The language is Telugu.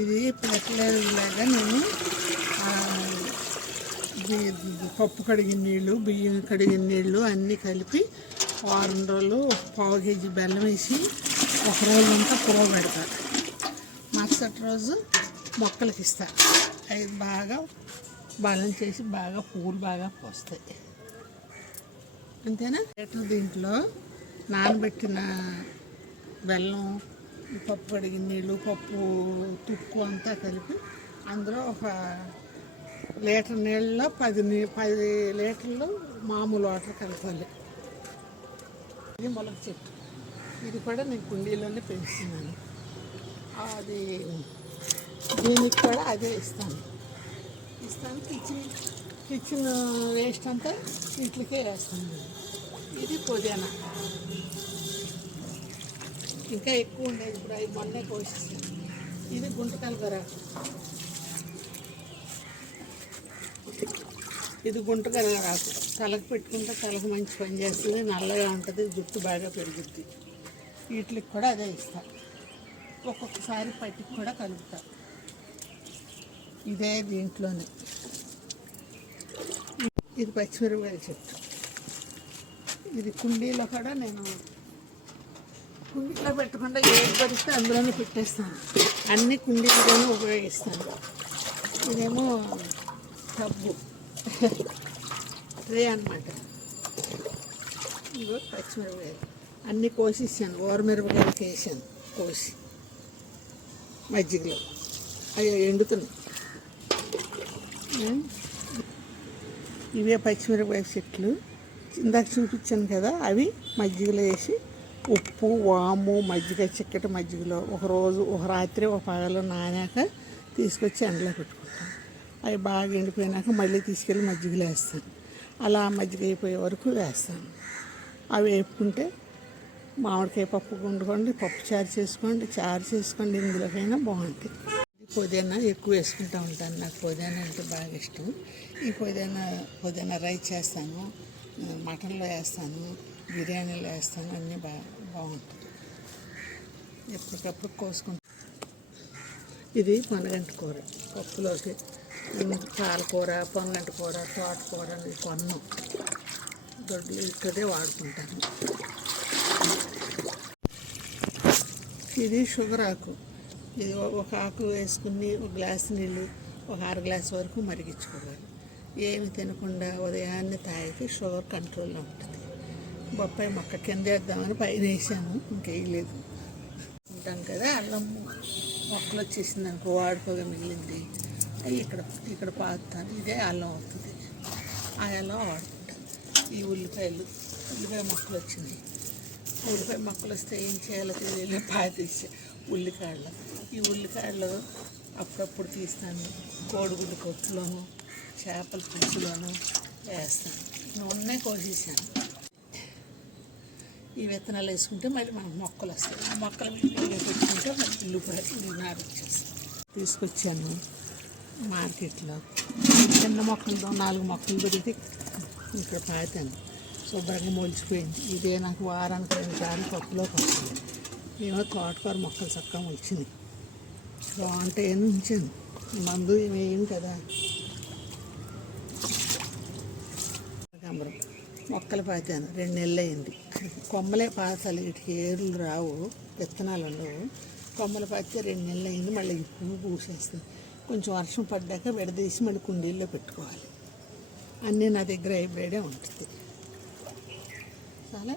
ఇది పెట్టలేలాగా నేను పప్పు కడిగిన నీళ్ళు, బియ్యం కడిగిన నీళ్ళు అన్నీ కలిపి వారం రోజులు పావు కేజీ బెల్లం వేసి ఒక రోజంతా పురవ పెడతా. మరుసటి రోజు మొక్కలకి ఇస్తా. అవి బాగా బలం చేసి బాగా పువ్వులు బాగా పోస్తాయి. అంతేనా? దీంట్లో నానబెట్టిన బెల్లం, పప్పు కడిగిన నీళ్ళు, పప్పు తుక్కు అంతా కలిపి అందులో ఒక లీటర్ నీళ్ళలో 10 లీటర్లు మామూలు వాటర్ కలపాలి. ఇది మొలక చెట్టు. ఇది కూడా నేను కుండీలోనే పెంచుతున్నాను. అది దీనికి కూడా అదే ఇస్తాను. కిచెన్ వేస్ట్ అంతా వీటికే వేస్తాను. ఇది పుదీనా. ఇంకా ఎక్కువ ఉండేది, ఇప్పుడు అవి మొన్నే కోసిస్తాను. ఇది గుంటకలగరాకు. ఇది గుంటకలగరాకు తలకు పెట్టుకుంటే తలకు మంచి పని చేస్తుంది, నల్లగా ఉంటుంది, జుట్టు బాగా పెరుగుద్ది. వీటికి కూడా అదే ఇస్తా. ఒక్కొక్కసారి పట్టికి కూడా కలుపుతా. ఇదే దీంట్లోనే. ఇది పచ్చిమిరపకాయల చెట్టు. ఇది కుండీలో కూడా నేను కుండీలో పెట్టకుండా ఏది పడితే అందులోనే పెట్టేస్తాను. అన్ని కుండీలోనే ఉపయోగిస్తాను. ఇదేమో టబ్బు ట్రే అన్నమాట. ఇగో పచ్చిమిరపకాయలు అన్నీ కోసిస్తాను. ఓరమిరపకాయలకి వేసాను కోసి మజ్జిగలో. అయ్యో ఎండుతున్నాయి. ఇవే పచ్చిమిరపకాయ చెట్లు ఇందాక చూపించాను కదా, అవి మజ్జిగలో వేసి ఉప్పు, వాము, మజ్జిగ, చిక్కటి మజ్జిగలో ఒక రాత్రి ఒక పగలు నానాక తీసుకొచ్చి ఎండలో పెట్టుకుంటాను. అవి బాగా ఎండిపోయినాక మళ్ళీ తీసుకెళ్ళి మజ్జిగలో వేస్తాను. అలా మజ్జిగ అయిపోయే వరకు వేస్తాను. అవి వేపుకుంటే మామిడికాయ పప్పు వండుకోండి, పప్పు చారు చేసుకోండి, ఇందులోకైనా బాగుంటాయి. పుదీనా ఎక్కువ వేసుకుంటూ ఉంటాను. నాకు పుదీనా అంటే బాగా ఇష్టం. ఈ పుదీనా రైస్ చేస్తాను, మటన్లో వేస్తాను, బిర్యానీలో వేస్తాను. అన్నీ బాగుంటుంది. ఎప్పటికప్పుడు కోసుకుంటాను. ఇది పొనగంటి కూర. పప్పులోకి పాలకూర, పొనగంటి కూర, తోటకూర కొన్నం దొడ్లు ఇక్కడే వాడుకుంటాను. ఇది షుగర్ ఆకు. ఇది ఒక ఆకు వేసుకుని ఒక గ్లాసు నీళ్ళు ఒక 6 గ్లాసు వరకు మరిగించుకోవాలి. ఏమి తినకుండా ఉదయాన్నే తాగితే షుగర్ కంట్రోల్లో ఉంటుంది. బొప్పాయి మొక్క కింద వేద్దామని పైన వేసాను, ఇంకేయలేదు. ఉంటాను కదా, అల్లం మొక్కలు వచ్చేసింది అనుకో, వాడుకోగా మిగిలింది అవి ఇక్కడ పాతాను. ఇదే అల్లం అవుతుంది. ఆ అల్లం వాడుకుంటాను. ఈ ఉల్లిపాయ మొక్కలు వచ్చినాయి. ఉల్లిపాయ మొక్కలు వస్తే ఏం చేయాలో తెలియదు, పాతేసా ఉల్లికాయలు. ఈ ఉల్లికాయలు అప్పుడప్పుడు తీస్తాను. కోడిగుడ్డు పొట్టులోను, చేపల పులుసులోను వేస్తాను. నూనె కోసేసాను. ఈ విత్తనాలు వేసుకుంటే మళ్ళీ మనకు మొక్కలు వస్తాయి. ఆ మొక్కలు పెట్టుకుంటే మళ్ళీ ఉల్లిపాయ నారు వచ్చేస్తాను. తీసుకొచ్చాను మార్కెట్లో. చిన్న మొక్కలతో 4 మొక్కలు పెరిగితే ఇక్కడ పాతాను. శుభ్రంగా మొలిచిపోయింది. ఇదే నాకు వారానికి 2 సార్లు పప్పులోకి వస్తుంది. ఏమో తోటకూర మొక్కలు చక్కగా వచ్చినాయి, బాగుంటాయని ఉంచాను. మందు ఏమేయం కదా. కమరం మొక్కలు పాతాను, 2 నెలలు అయింది. కొమ్మలే పాతాలి, వీటికి ఏర్లు రావు, విత్తనాలు ఉండవు. కొమ్మలు పాతితే 2 నెలలు అయింది. మళ్ళీ పువ్వు పూసేస్తుంది. కొంచెం వర్షం పడ్డాక విడదీసి మళ్ళీ కుండీల్లో పెట్టుకోవాలి. అన్నీ నా దగ్గర హైబ్రిడే ఉంటుంది. చాలా